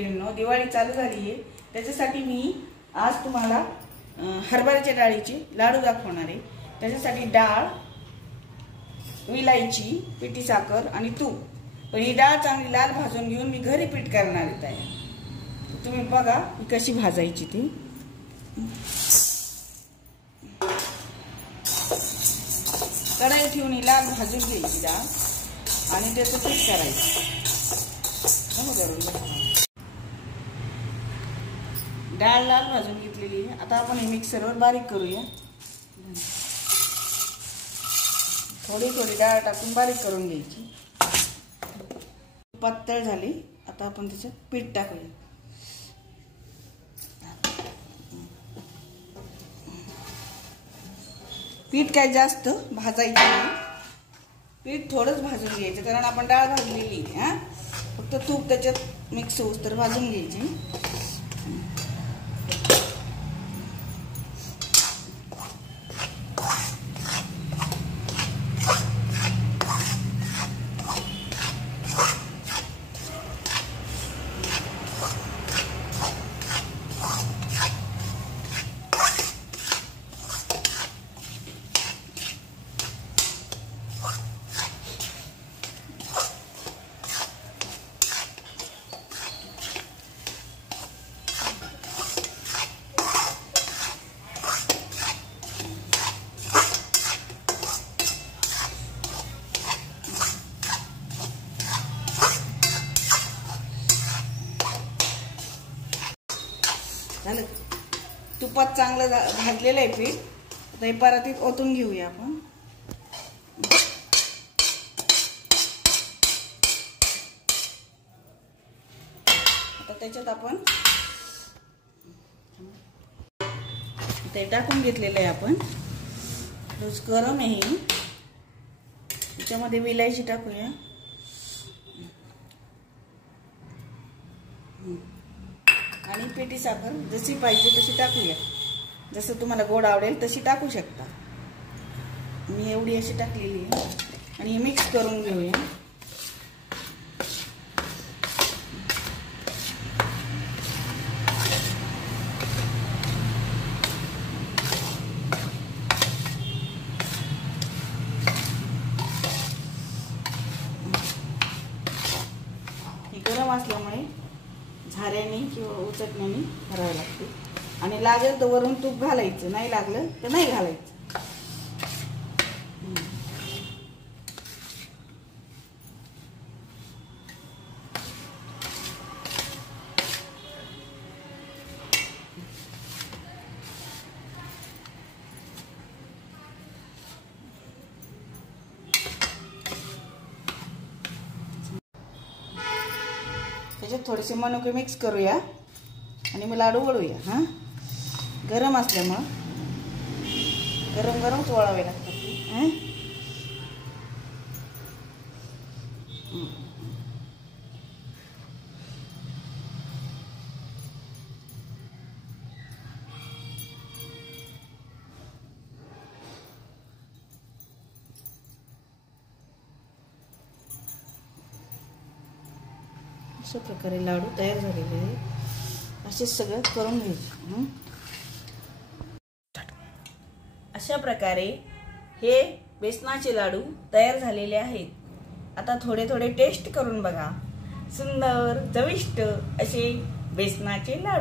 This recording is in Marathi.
मैत्रिणींनो, दिवाळी चालू झाली आहे, त्याच्यासाठी मी आज तुम्हाला हरभऱ्याच्या डाळीचे लाडू दाखवणार आहे। त्याच्यासाठी डाळ, विलायची, पिठी साखर आणि तूप। पण ही डाळ चांगली लाल भाजून घेऊन मी घरी पीठ करणार आहे। तुम्ही बघा ही कशी भाजायची ती। कढई ठेवून ही लाल भाजून घ्यायची डाळ आणि त्याचं पीठ करायचं। डाळ लाल भाजून घेतलेली आहे। आता आपण हे मिक्सरवर बारीक करूया। थोडी थोडी डाळ टाकून बारीक करून घ्यायची। पातळ झाली, आता आपण त्याच्यात पीठ टाकूया। पीठ काय जास्त भाजायचं नाही, पीठ थोडंच भाजून घ्यायचं, कारण आपण डाळ भाजलेली आहे। फक्त तूप त्याच्यात मिक्स होऊस तर भाजून घ्यायची। झालं, तुपात चांगलं भाजलेलं आहे पीठ। आता हे परातीत ओतून घेऊया आपण। आता त्याच्यात आपण ते टाकून घेतलेलं आहे आपण। रोज गरम आहे, त्याच्यामध्ये विलायची टाकूया आणि पिठी साखर जशी पाहिजे तशी टाकूया। जसं तुम्हाला गोड आवडेल तशी टाकू शकता। मी एवढी अशी टाकलेली आहे आणि मिक्स करून घेऊया। हे गरम असल्यामुळे झाऱ्याने किंवा उचटण्याने करावं लागते। आणि लागेल तर वरून तूप घालायचं, नाही लागलं तर नाही घालायचं। त्याच्यात थोडेसे मनुके मिक्स करूया आणि मग लाडू वळूया। हां, गरम असल्यामुळं गरम गरमच वळावे लागतात। अशा प्रकारे लाडू तयार झालेले आहेत। असे सगळं करून घ्यायचे। अशा प्रकारे हे बेसनाचे लाडू तयार झालेले आहेत। आता थोडे थोडे टेस्ट करून बघा। सुंदर चविष्ट असे बेसनाचे लाडू।